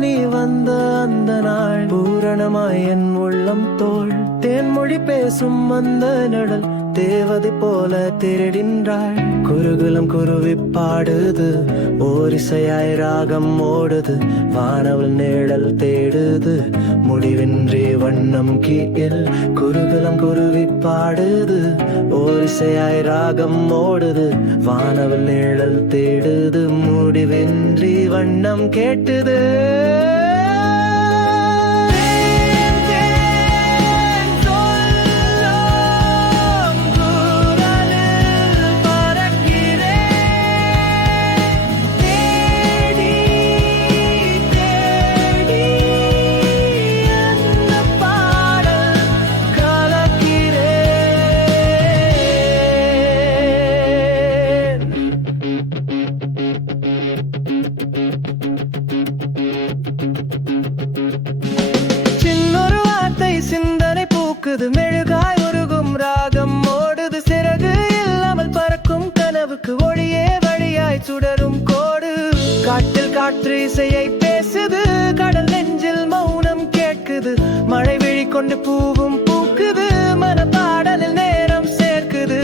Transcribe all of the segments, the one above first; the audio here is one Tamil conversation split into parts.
நீ வந்த அந்த நாள் பூரணமாய் என் உள்ளம் தோள் தேன்மொழி பேசும் அந்த நிழல் தேவதை போல திருடின்றாள் குருகுலம் குருவி பாடுது ஓரிசையாய் ராகம் ஓடுது வானவள் நிழல் தேடுது முடிவின்றி வண்ணம் கீழ் குருகுலம் குருவி பாடுது ஓரிசையாய் ராகம் ஓடுது வானவள் நிழல் தேடுது முடிவின்றி வண்ணம் கேட்டுது சிந்தனை பூக்குது மெழுகாய் உருகும் ராகம் ஓடுது சிறகு இல்லாமல் பறக்கும் கனவுக்கு ஒளியே வழியாய் சுடரும் கோடு காட்டில் காற்று இசையை பேசுது கடல் நெஞ்சில் மௌனம் கேட்குது மழை விழி கொண்டு பூவும் பூக்குது மனப்பாடலில் நேரம் சேர்க்குது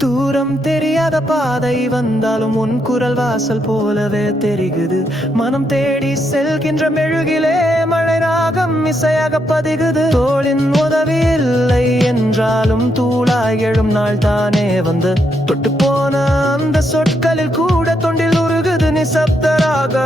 தூரம் தெரியாத பாதை வந்தாலும் உன் குரல் வாசல் போலவே தெரிகுது மனம் தேடி செல்கின்ற மெழுகிலே மழை ராகம் இசையாக பதிகுது தோளின் உதவி இல்லை என்றாலும் தூளாய் எழும் நாள் தானே வந்து தொட்டு போன அந்த சொற்களில் கூட தொண்டில் உருகுது நிசப்தராக